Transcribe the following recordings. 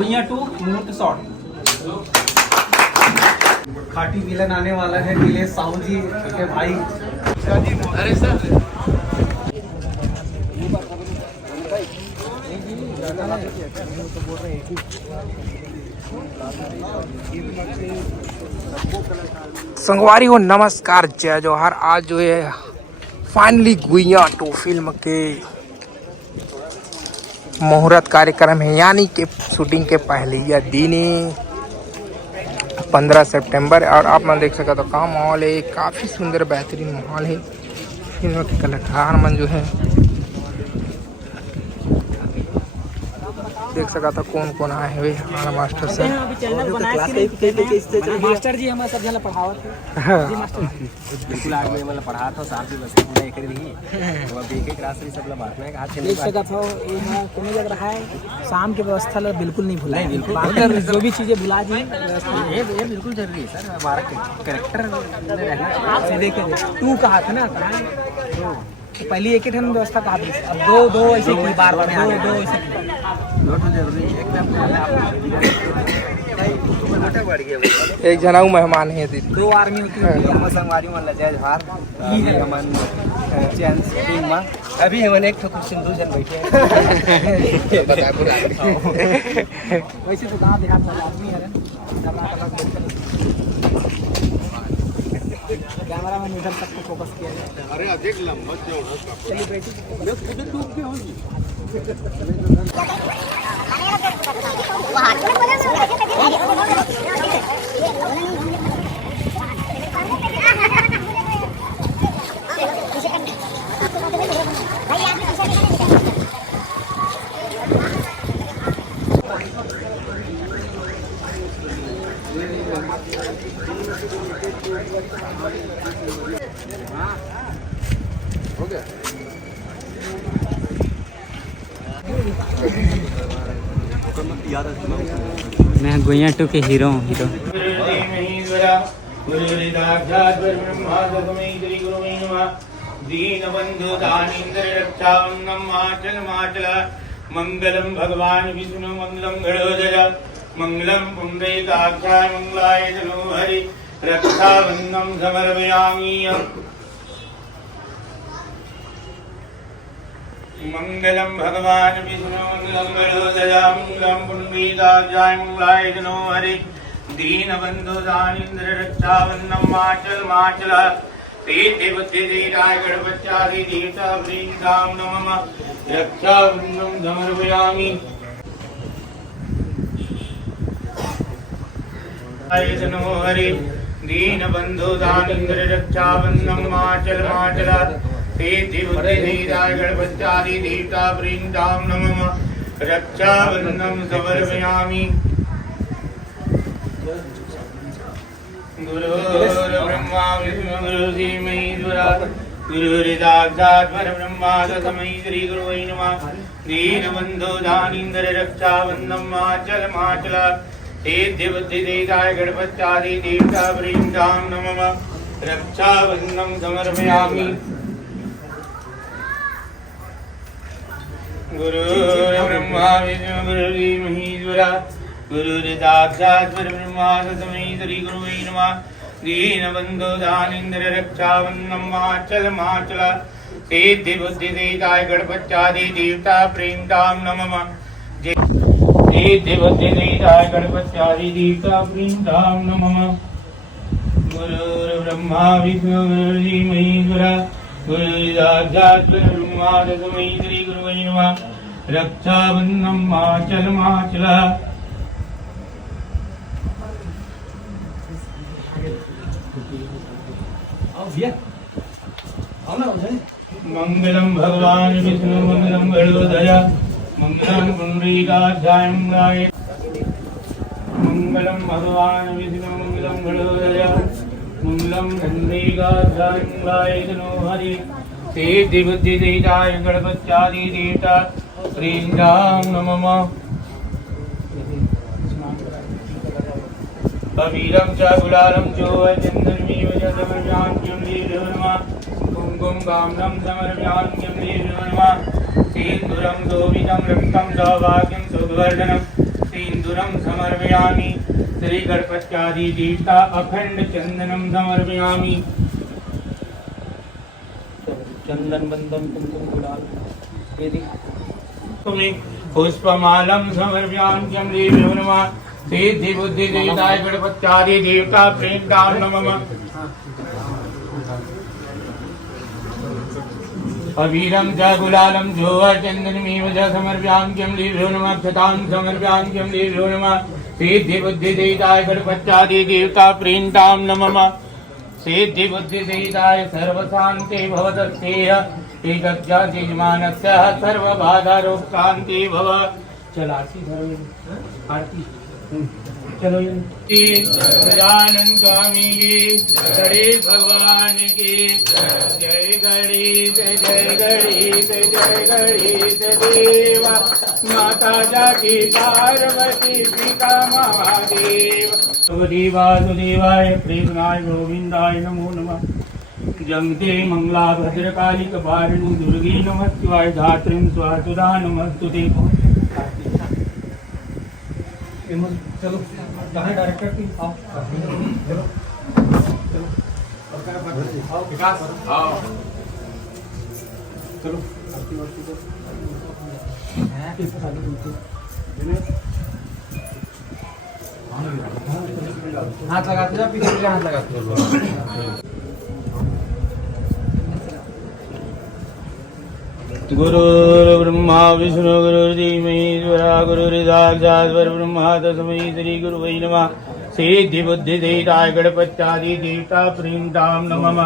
गुइया 2 muhurat shot. खाटी villain आने वाला है नीलेश साहू जी के भाई। अरे सर संगवारी को नमस्कार, जय जोहार। आज जो है फाइनली गुइया 2 फिल्म के मुहूर्त कार्यक्रम है, यानी कि शूटिंग के पहले यह दिन 15 सितंबर। और आप मन देख सकते हो कहाँ माहौल है, काफ़ी सुंदर बेहतरीन माहौल है। फिल्म के कलाकार मन जो है देख सका था कौन कौन आए हुए हमारा मास्टर सर। मास्टर जी हमारा सब जन पढ़ावत है जी। मास्टर बिल्कुल आज में मतलब पढ़ा था साथ ही बस पूरा एक रही तो अब एक क्लास में सब बात में आज देख सका था। यहां कोनो जगह रहा है शाम की व्यवस्था ला बिल्कुल नहीं भूला, बिल्कुल जो भी चीजें भुला दी ये बिल्कुल जरूरी है सर। हमारा कैरेक्टर रहना आप सीधे के तू कहा था ना, कहा पहली एक ही व्यवस्था कहा थी, अब दो ऐसे की बार बार दो ऐसे एक जना मेहमान है दीदी। 2 आर्मी होती है हम संगवारी मन लजाज हार ई है हमन चैंस टीम में अभी हमन एक ठो कुर्सी 2 जन बैठे हैं। वैसे तो कहां देहात वाला आदमी है कैमरा मैन इधर तक को फोकस किया जाए। अरे देख लंबा चौड़ा चलिए बैठिए मैं खुद डूब के होगी। हो गया मैं गुइया 2 के हीरो हूँ। दीनबंधु दानीन्द्र रक्षावन्नम माचल माचल मंगलम भगवान विष्णु मंगलम गणोदय मंगलम पुंडरीकाक्षाय मंगलाय तनो हरि रक्षावन्नम समर्पयामि। मंगलम भगवान विष्णु मंगलम गणोदय मंगलम पुंडरीकाक्षाय मंगलाय तनो हरि दीनबंधु दानीन्द्र रक्षावन्नम माचल माचल तीर्थ बुद्धि दीराय गणपत्यादि देवता वृंदाम नमः रक्षावन्नम समर्पयामि। नमो हरि दीनबंधु दानीन्द्र रक्षावन्नम माचल माचल तीर्थ बुद्धि दीराय गणपत्यादि देवता वृंदाम नमः रक्षावन्नम समर्पयामि। गुरुर्ब्रह्मा विष्णु गुरुर्धीमहि गुरुर्साक्षात् परब्रह्म तस्मै श्री गुरुवे नमः। दीनबंधु दानीन्द्र रक्षावन्नम माचल माचल सिद्धि बुद्धि देदाय गणपत्यादि देवता वृंदाम नमः रक्षावन्नम समर्पयामि। गुरुर्ब्रह्मा विष्णु गुरुर्धीमहि गुरुर्साक्षात् परब्रह्म तस्मै श्री गुरुवे नमः। दीनबंधु दानीन्द्र रक्षावन्नम माचल माचल सिद्धि बुद्धि देदाय गणपत्यादि देवता वृंदाम नमः सिद्धि बुद्धि देदाय गणपत्यादि देवता वृंदाम नमः। गुरुर्ब्रह्मा विष्णु गुरुर्धीमहि गुरुर्साक्षात् परब्रह्म तस्मै श्री गुरुवे नमः रक्षाबन्धनं माचल माचल। मंगलम भगवान विष्णु मंगलम गणोदय मंगलम पुंडरीकाक्षाय मंगलाय मंगलम भगवान विष्णु मंगलम गणोदय मंगलम पुंडरीकाक्षाय मंगलाय तनो हरि सिद्धि बुद्धि देदाय गणपत्यादि देवता वृंदाम नमः। अवीरम च गुलालम जो चंद्रमीव च समर्पयाम्यं देवनमः कुंकुम गामनं समर्पयाम्यं देवनमः सिन्दूरं शोभितं रक्तं सौभाग्यं सुवर्धनं सिन्दूर सिंदूरम समर्पयामि। श्री गणपत्यादि देवता अखंड चंदनम समर्पयामि। चंदन बंदम कुमकुम गुलाल तुम्हें पुष्पमालम समर्पयाम्यहं देव्यो नमः। सिद्धि बुद्धि देवताय गणपत्यादि देवता प्रेमदान नमः। अवीरम च गुलालम चंदनमेव च समर्पयाम्यहं देव्यो नमः। क्षतां समर्पयाम्यहं देव्यो नमः। सिद्धि बुद्धि देवताय गणपत्यादि देवता प्रेमदां नमः। सिद्धि बुद्धि देवताय सर्वशान्ति भवतस्तेय एकज्ञातिमानस्य सर्वबाधारोग शांति भव। चल आरती धरो आरती चलो गजानन स्वामी की गणेश भगवान की जय गणेश जय गणेश जय गणेश देवा। माता जाकी पार्वती पिता महादेव। सुदेवाय प्रेमनाय गोविंदाय नमो नमः। जंगते मंगला भद्रकाली कपालिनी दुर्गे नमस्वाय धात्रीं स्वासुधा नमस्तुते। चलो कहाँ डायरेक्टर की आओ चलो आओ विकास आओ चलो आरती वारती करो। हाथ लगाते जा पीछे हाथ लगाते गुरुर्ब्रह्मा विष्णु गुरुर्धीमहि गुरुर्साक्षात् परब्रह्म तस्मै श्री गुरुवे नमः। सिद्धि बुद्धि देवताय गणपत्यादि देवता प्रेमदां नमः।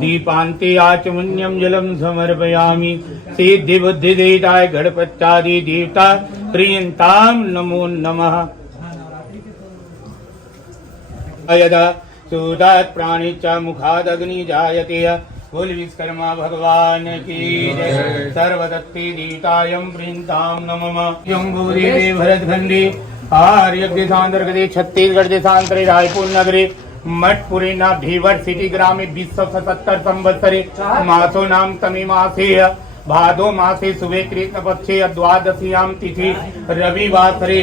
दीपान्ते आचमन्यं जलं समर्पयामि। सिद्धि बुद्धि देवताय गणपत्यादि देवता प्रियन्तां नमो नमः। यदा सुदात् प्राणी च मुखाद् अग्नि जायते। बोल विश्वकर्मा भगवान की जय। सर्वदत्ते देवतायं प्रीतां नमः। जम्बूदेवे भरतखंडे आर्यज्ञ सांदर्गदे छत्तीसगढ़ देशांतरे रायपुर नगरे मठपुरे नाभीवर सिटी ग्रामे 277 संवत्सरे मासो नाम तमी मासे भादो मासे सुबह कृष्ण पक्षे द्वादशीयां तिथि रविवासरे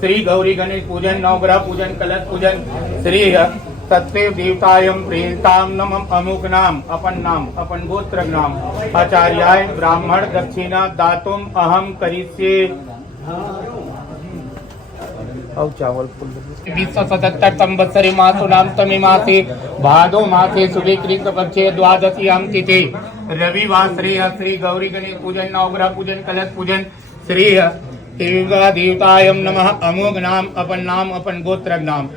श्री गौरी गणेश पूजन नवग्रह पूजन कलश पूजन श्री सत्देव देवतायं प्रेतां नमः। अमुक नाम अपन गोत्र नाम आचार्याय ब्राह्मण दक्षिणा दातुम अहम करिष्ये। और चावल 277 संवत्सरे मासो नाम तमे मासे भादो मासे शुक्ल कृष्ण पक्षे द्वादशीयां तिथि रविवासरे श्री गौरी गणेश पूजन नवग्रह पूजन कलश पूजन श्री देवतायं नमः। अमुक नाम अपन गोत्र नाम।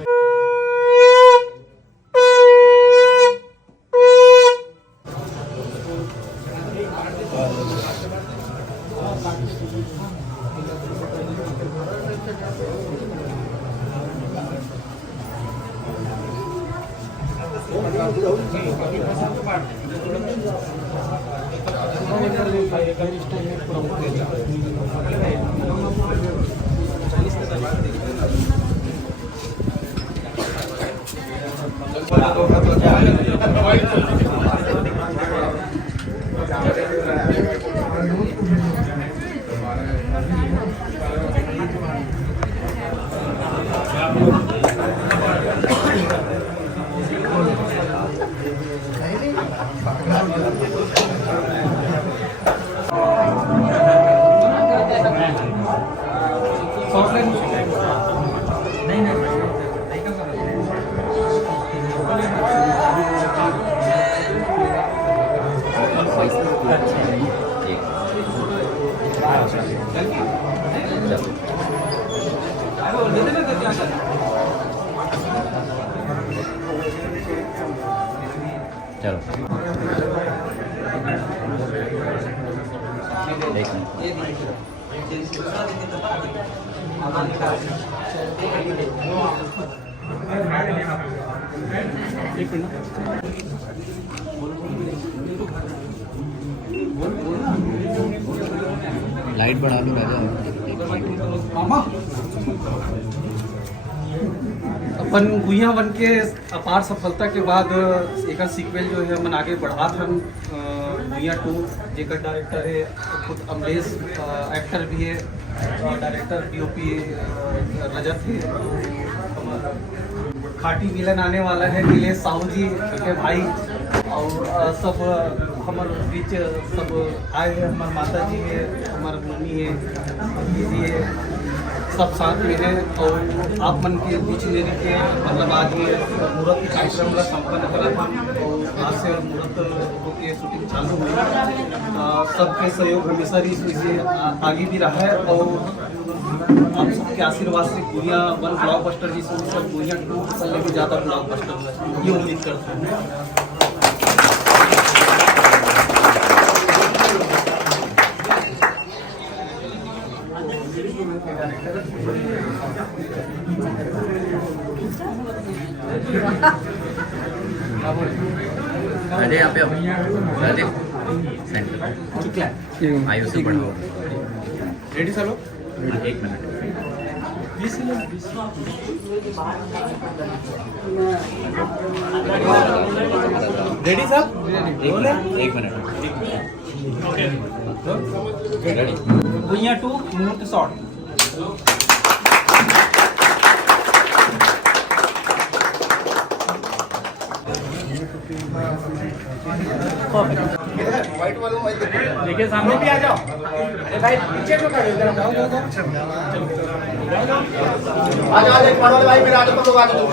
लाइट बढ़ा लो राजा। अपन गुइया बन के अपार सफलता के बाद एक सीक्वल जो है मन आगे बढ़ा हन गुइया 2 जेकर डायरेक्टर है खुद अमरेश एक्टर भी है डायरेक्टर डीओपी रजत है। खाटी विलन आने वाला है नीलेश साहू जी के भाई, और सब हमारे बीच सब आए हैं। हमारे माता जी है, हमारे मम्मी है, दीदी है, सब साथ में है। और आप मन के बीच मेरे के मतलब आज ये मुहूर्त कार्यक्रम का संपन्न करा था, और आज से मुहूर्त होकर शूटिंग चालू हुई। सबके सहयोग हमेशा ही इसे आगे भी रहा है, और आप सबके आशीर्वाद से गुड़िया 1 ब्लॉकबस्टर जी से गुड़िया 2 से लेकर ज़्यादा ब्लॉकबस्टर है, ये उम्मीद करता हूँ। राधे यहाँ पे आओ, राधे सेंटर आयु से बढ़ाओ। Ready sir? 1 minute. Ready sir? 1 minute. गुइया 2 मुहूर्त शॉट। देखिए सामने भी आ जाओ। अरे भाई पीछे क्यों खड़े हो? इधर आओ। आ जाओ एक पढ़ो भाई, मेरे आगे पर लोग आ जाओ।